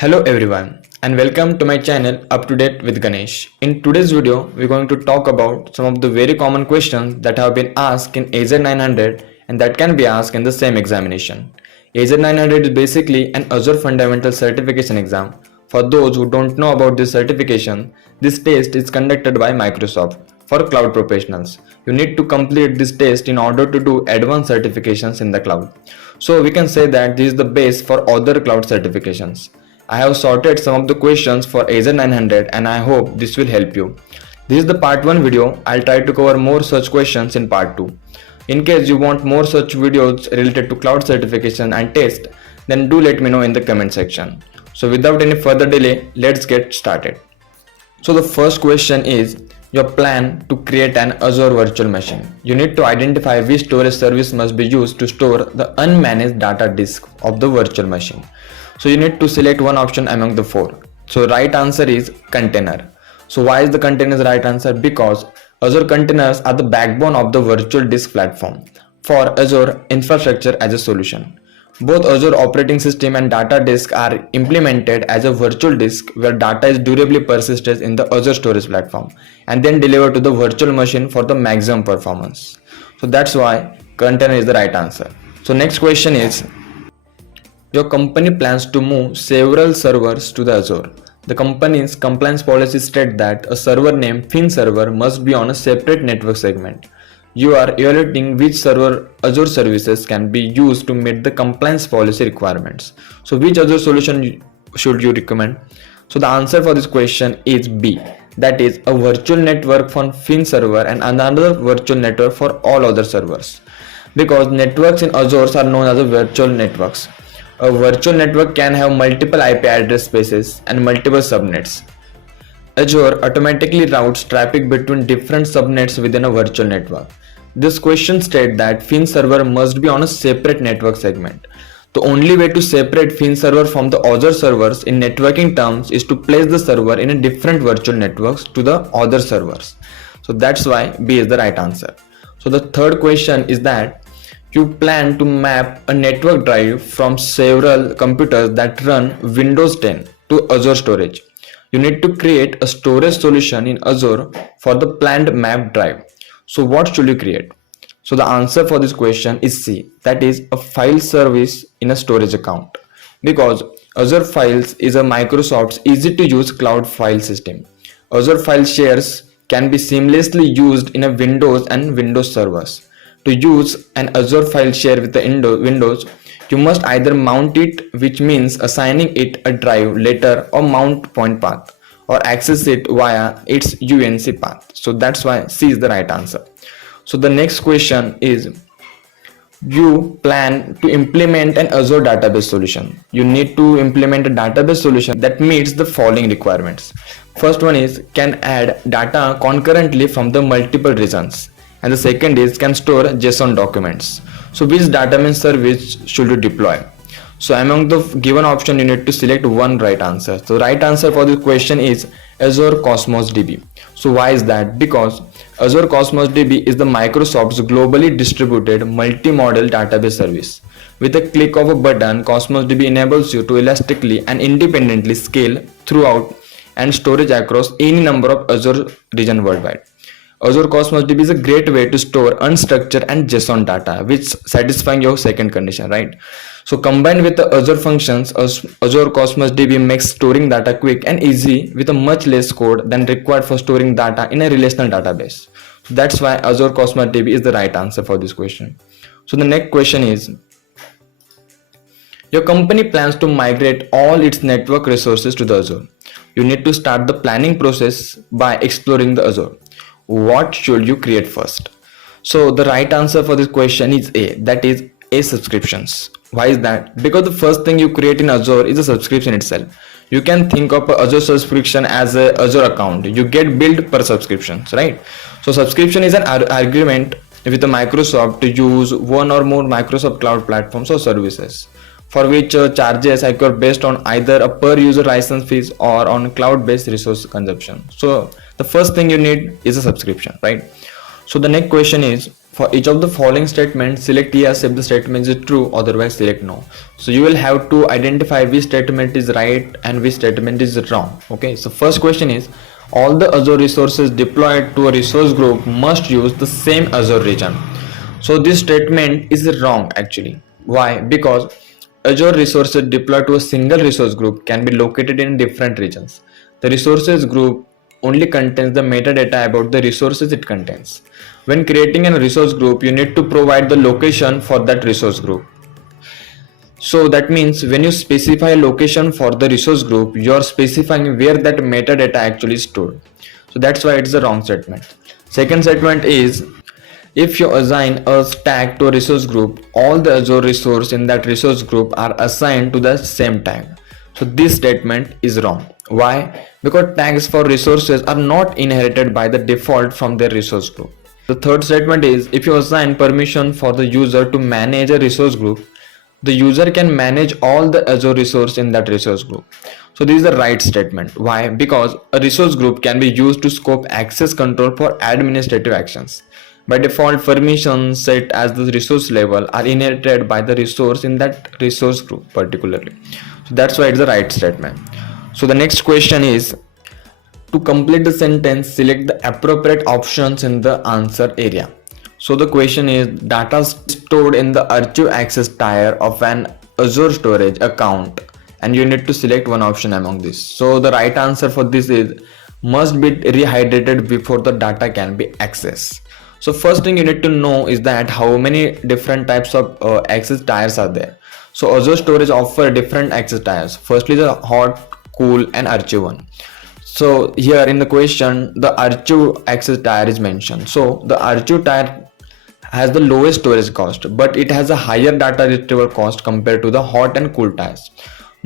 Hello everyone and welcome to my channel Up to Date with Ganesh. In today's video, we're going to talk about some of the very common questions that have been asked in AZ-900 and that can be asked in the same examination. AZ-900 is basically an Azure Fundamental Certification exam. For those who don't know about this certification, this test is conducted by Microsoft for cloud professionals. You need to complete this test in order to do advanced certifications in the cloud. So we can say that this is the base for other cloud certifications. I have sorted some of the questions for AZ-900 and I hope this will help you. This is the part 1 video. I'll try to cover more such questions in part 2. In case you want more such videos related to cloud certification and test, then do let me know in the comment section. So without any further delay, let's get started. So the first question is your plan to create an Azure virtual machine. You need to identify which storage service must be used to store the unmanaged data disk of the virtual machine. So you need to select one option among the four. So right answer is container. So why is the container the right answer? Because Azure containers are the backbone of the virtual disk platform for Azure infrastructure as a solution. Both Azure operating system and data disk are implemented as a virtual disk where data is durably persisted in the Azure storage platform and then delivered to the virtual machine for the maximum performance. So that's why container is the right answer. So next question is, your company plans to move several servers to the Azure. The company's compliance policy states that a server named FinServer must be on a separate network segment. You are evaluating which server Azure services can be used to meet the compliance policy requirements. So which Azure solution should you recommend? So the answer for this question is B. That is a virtual network for FinServer and another virtual network for all other servers. Because networks in Azure are known as virtual networks. A virtual network can have multiple IP address spaces and multiple subnets. Azure automatically routes traffic between different subnets within a virtual network. This question states that FinServer must be on a separate network segment. The only way to separate FinServer from the other servers in networking terms is to place the server in a different virtual networks to the other servers. So that's why B is the right answer. So the third question is that you plan to map a network drive from several computers that run Windows 10 to Azure storage. You need to create a storage solution in Azure for the planned map drive. So what should you create? So the answer for this question is C. That is a file service in a storage account. Because Azure Files is a Microsoft's easy to use cloud file system. Azure file shares can be seamlessly used in a Windows and Windows servers. To use an Azure file share with the Windows, you must either mount it, which means assigning it a drive later, or mount point path, or access it via its UNC path. So that's why C is the right answer. So the next question is, you plan to implement an Azure database solution. You need to implement a database solution that meets the following requirements. First one is can add data concurrently from the multiple regions. And the second is can store JSON documents. So which database service should you deploy? So among the given option, you need to select one right answer. So right answer for this question is Azure Cosmos DB. So why is that? Because Azure Cosmos DB is the Microsoft's globally distributed multi-model database service. With a click of a button, Cosmos DB enables you to elastically and independently scale throughout and storage across any number of Azure regions worldwide. Azure Cosmos DB is a great way to store unstructured and JSON data, which satisfying your second condition, right? So combined with the Azure functions, Azure Cosmos DB makes storing data quick and easy with a much less code than required for storing data in a relational database. That's why Azure Cosmos DB is the right answer for this question. So the next question is, your company plans to migrate all its network resources to the Azure. You need to start the planning process by exploring the Azure. What should you create first? So the right answer for this question is A. That is A, subscriptions. Why is that? Because the first thing you create in Azure is a subscription itself. You can think of a Azure subscription as a Azure account. You get billed per subscriptions, right? So subscription is an agreement with the Microsoft to use one or more Microsoft cloud platforms or services, for which charges occur based on either a per user license fees or on cloud based resource consumption. So the first thing you need is a subscription, right? So the next question is, For each of the following statements, select yes if the statement is true, otherwise select no. So you will have to identify which statement is right and which statement is wrong. Okay, so first question is, all the Azure resources deployed to a resource group must use the same Azure region. So this statement is wrong actually. Why? Because Azure resources deployed to a single resource group can be located in different regions. The resources group only contains the metadata about the resources it contains. When creating a resource group, you need to provide the location for that resource group. So that means when you specify a location for the resource group, you are specifying where that metadata actually is stored. So that's why it's a wrong statement. Second statement is, if you assign a tag to a resource group, all the Azure resources in that resource group are assigned to the same tag. So this statement is wrong. Why? Because tags for resources are not inherited by the default from their resource group. The third statement is, if you assign permission for the user to manage a resource group, the user can manage all the Azure resources in that resource group. So this is the right statement. Why? Because a resource group can be used to scope access control for administrative actions. By default, permissions set as the resource level are inherited by the resource in that resource group particularly. So that's why it's the right statement. So the next question is, to complete the sentence, select the appropriate options in the answer area. So the question is, data stored in the archive access tier of an Azure storage account, and you need to select one option among these. So the right answer for this is, must be rehydrated before the data can be accessed. So first thing you need to know is that how many different types of access tiers are there. So Azure storage offer different access tiers. Firstly, the hot, cool and archive one. So here in the question, the archive access tier is mentioned. So the archive tier has the lowest storage cost, but it has a higher data retrieval cost compared to the hot and cool tiers.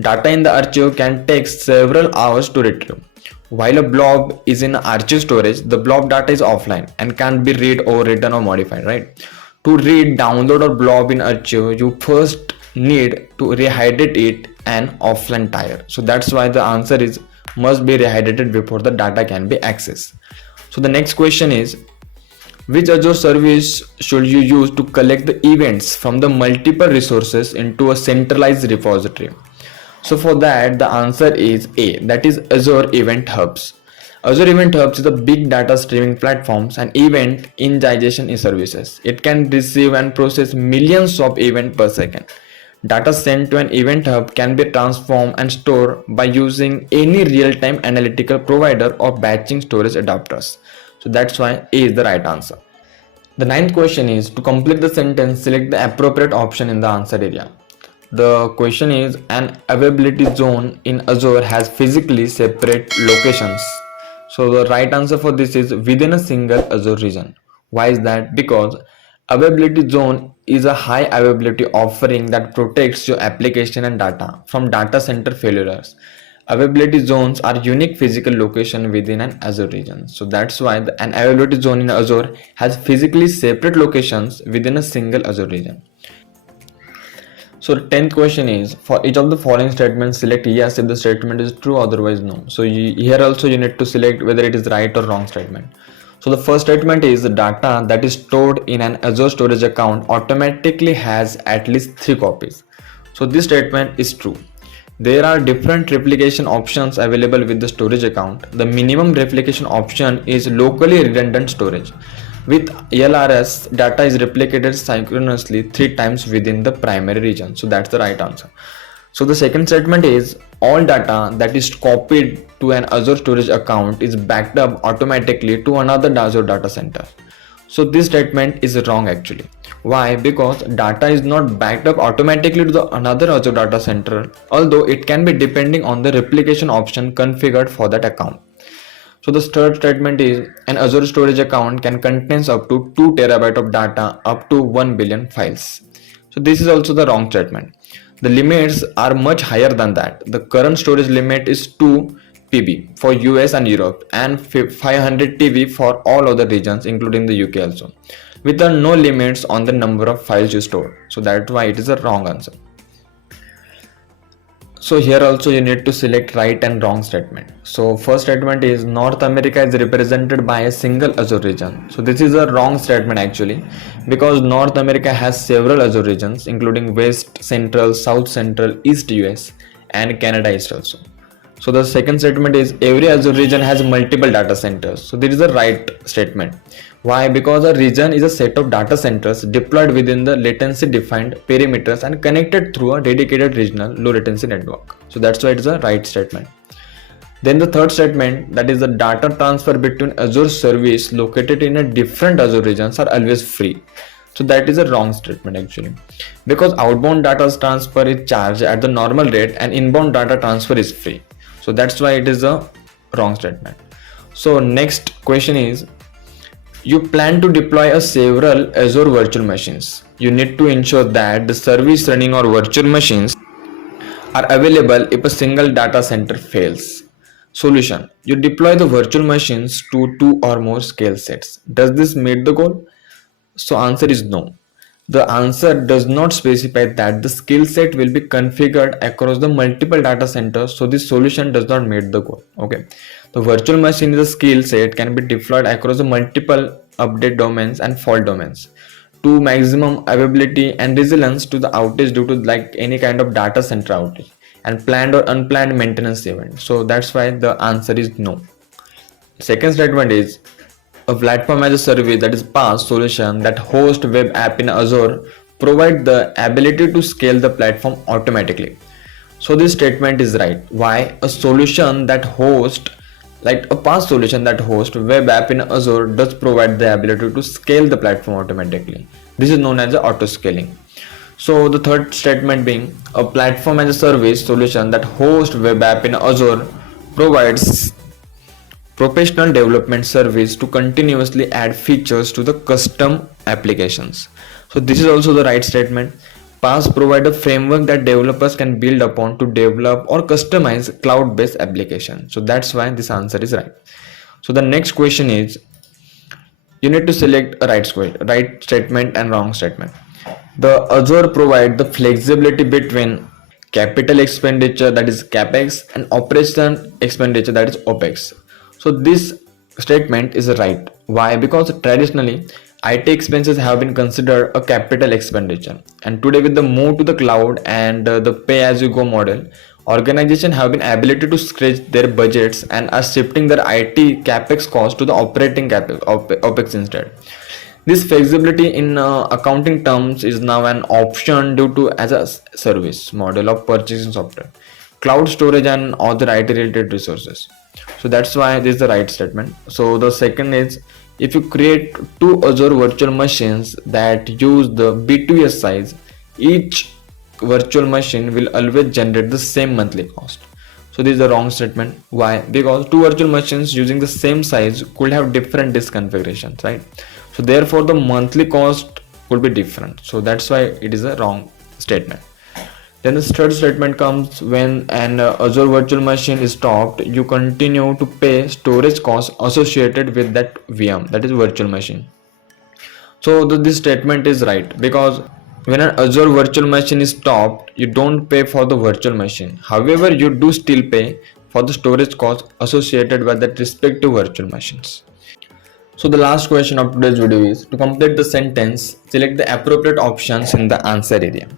Data in the archive can take several hours to retrieve. While a blob is in archive storage, the blob data is offline and can't be read or written or modified, right? To read, download or blob in archive, you first need to rehydrate it an offline tier. So that's why the answer is, must be rehydrated before the data can be accessed. So the next question is, which Azure service should you use to collect the events from the multiple resources into a centralized repository? So for that, the answer is A, that is Azure Event Hubs. Azure Event Hubs is a big data streaming platforms and event ingestion services. It can receive and process millions of events per second. Data sent to an event hub can be transformed and stored by using any real-time analytical provider or batching storage adapters. So that's why A is the right answer. The ninth question is, to complete the sentence, select the appropriate option in the answer area. The question is, an availability zone in Azure has physically separate locations. So the right answer for this is within a single Azure region. Why is that? Because availability zone is a high availability offering that protects your application and data from data center failures. Availability zones are unique physical location within an Azure region. So that's why an availability zone in Azure has physically separate locations within a single Azure region. So the 10th question is, for each of the following statements, select yes if the statement is true, otherwise no. So here also you need to select whether it is right or wrong statement. So the first statement is, the data that is stored in an Azure storage account automatically has at least 3 copies. So this statement is true. There are different replication options available with the storage account. The minimum replication option is locally redundant storage. With LRS, data is replicated synchronously 3 times within the primary region. So that's the right answer. So the second statement is, all data that is copied to an Azure storage account is backed up automatically to another Azure data center. So this statement is wrong actually. Why? Because data is not backed up automatically to another Azure data center, although it can be depending on the replication option configured for that account. So the third statement is, an Azure storage account can contain up to 2 terabyte of data up to 1 billion files. So this is also the wrong statement. The limits are much higher than that. The current storage limit is 2 PB for US and Europe and 500 TB for all other regions including the UK also, with no limits on the number of files you store. So that's why it is a wrong answer. So here also you need to select right and wrong statement. So first statement is North America is represented by a single Azure region. So this is a wrong statement actually, because North America has several Azure regions including West, Central, South Central, East US and Canada East also. So the second statement is every Azure region has multiple data centers. So this is the right statement. Why? Because a region is a set of data centers deployed within the latency defined perimeters and connected through a dedicated regional low latency network. So that's why it's a right statement. Then the third statement, that is the data transfer between Azure service located in a different Azure regions are always free. So that is a wrong statement actually, because outbound data transfer is charged at the normal rate and inbound data transfer is free. So that's why it is a wrong statement. So next question is, you plan to deploy a several Azure virtual machines. You need to ensure that the service running on virtual machines are available if a single data center fails. Solution: you deploy the virtual machines to 2 or more scale sets. Does this meet the goal? So answer is no. The answer does not specify that the skill set will be configured across the multiple data centers, so this solution does not meet the goal. Okay, the virtual machine is a skill set can be deployed across the multiple update domains and fault domains to maximum availability and resilience to the outage due to like any kind of data center outage and planned or unplanned maintenance event. So that's why the answer is no. Second statement is a platform as a service, that is PaaS solution that hosts web app in Azure provide the ability to scale the platform automatically. So this statement is right. Why? A solution that hosts, like a PaaS solution that hosts web app in Azure does provide the ability to scale the platform automatically. This is known as auto scaling. So the third statement being a platform as a service solution that hosts web app in Azure provides professional development service to continuously add features to the custom applications. So this is also the right statement. PaaS provide a framework that developers can build upon to develop or customize cloud-based applications. So that's why this answer is right. So the next question is, you need to select a right statement and wrong statement. The Azure provide the flexibility between capital expenditure, that is capex, and operation expenditure, that is opex. So this statement is right. Why? Because traditionally IT expenses have been considered a capital expenditure, and today with the move to the cloud and the pay as you go model, organizations have been ability to stretch their budgets and are shifting their IT capex cost to the operating opex instead. This flexibility in accounting terms is now an option due to as a service model of purchasing software, cloud storage and other IT related resources. So that's why this is the right statement. So the second is, if you create two Azure virtual machines that use the B2S size, each virtual machine will always generate the same monthly cost. So this is the wrong statement. Why? Because two virtual machines using the same size could have different disk configurations, right? So therefore the monthly cost would be different. So that's why it is a wrong statement. Then the third statement comes, when an Azure virtual machine is stopped, you continue to pay storage costs associated with that VM, that is virtual machine. So this statement is right, because when an Azure virtual machine is stopped, you don't pay for the virtual machine. However, you do still pay for the storage costs associated with that respective virtual machines. So the last question of today's video is, to complete the sentence, select the appropriate options in the answer area.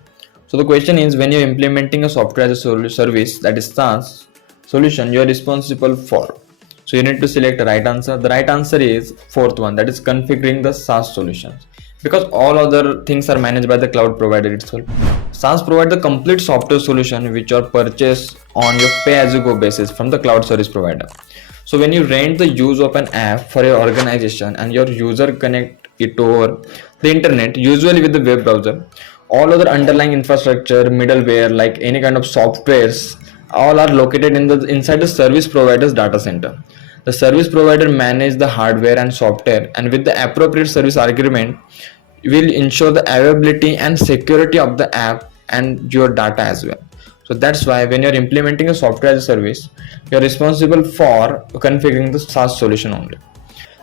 So the question is, when you're implementing a software as a service, that is SaaS solution, you are responsible for. So you need to select the right answer. The right answer is fourth one, that is configuring the SaaS solutions, because all other things are managed by the cloud provider itself. SaaS provide the complete software solution which are purchased on your pay-as-you-go basis from the cloud service provider. So when you rent the use of an app for your organization and your user connect it over the internet, usually with the web browser, all other underlying infrastructure, middleware, like any kind of softwares, all are located in the inside the service provider's data center. The service provider manages the hardware and software, and with the appropriate service agreement, will ensure the availability and security of the app and your data as well. So that's why when you're implementing a software as a service, you're responsible for configuring the SaaS solution only.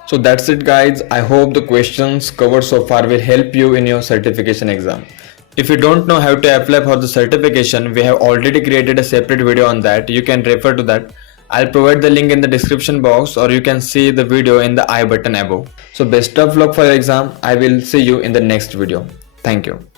So that's it guys. I hope the questions covered so far will help you in your certification exam. If you don't know how to apply for the certification, we have already created a separate video on that. You can refer to that. I'll provide the link in the description box, or you can see the video in the I button above. So best of luck for your exam. I will see you in the next video. Thank you.